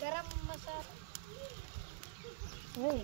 गरम मसाला वही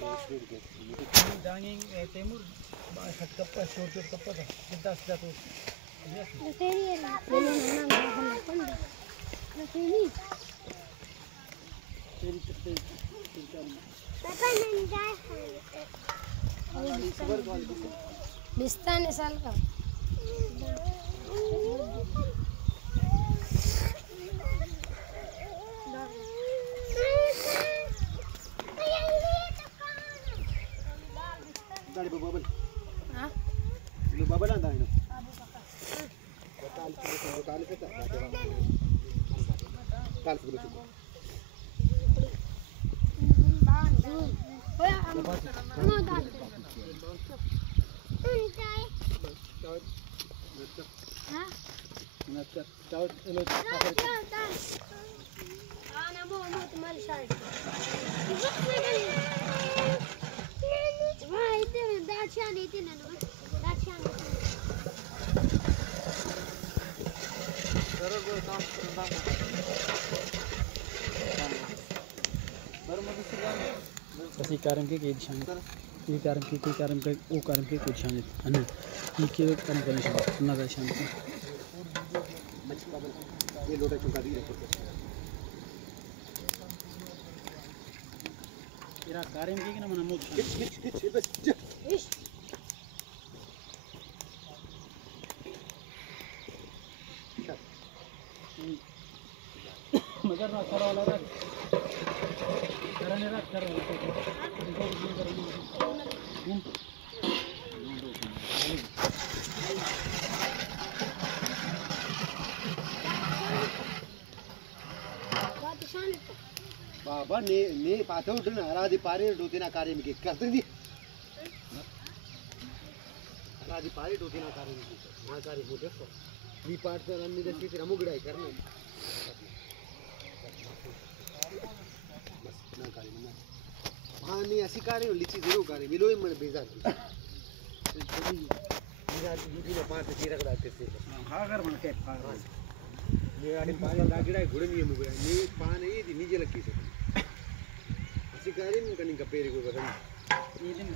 बात है daging timur bahas kapas short kapas kita sudah tuh Bistan साल का Dari bubble. Hah? Lu bubble anda ini. Kali kita. Kali sebelum itu. Kasi karam ke dishan ये karam ke वो karam ke dishan है ना ये के karam ke dishan ना dishan ये लोटा चुका दी रखो इरा karam ke ना मना मोच खिच बस मगर ना करो वाला रख करने रख करो बाबा ने पाथो उठना आराधी पारे डोतीना कार्य में करते दी आराधी पारे डोतीना कार्य में ना कार्य हो देखो नी पार्ट तो अन्य देश की रमुगड़ाई करना बस ना कार्य में हाँ नहीं ऐसी कार्य लिची जरूर कार्य मिलो ही मन बेजार बेजार यूटी में पांच चीरा को डालते थे हाँ कर मन के ये आने पानी लागिड़ा घोड़े नहीं मुगड़ा नी पानी ये नीचे लगी से ऐसी कार्य में कहीं कपेरे को बदल ये दिन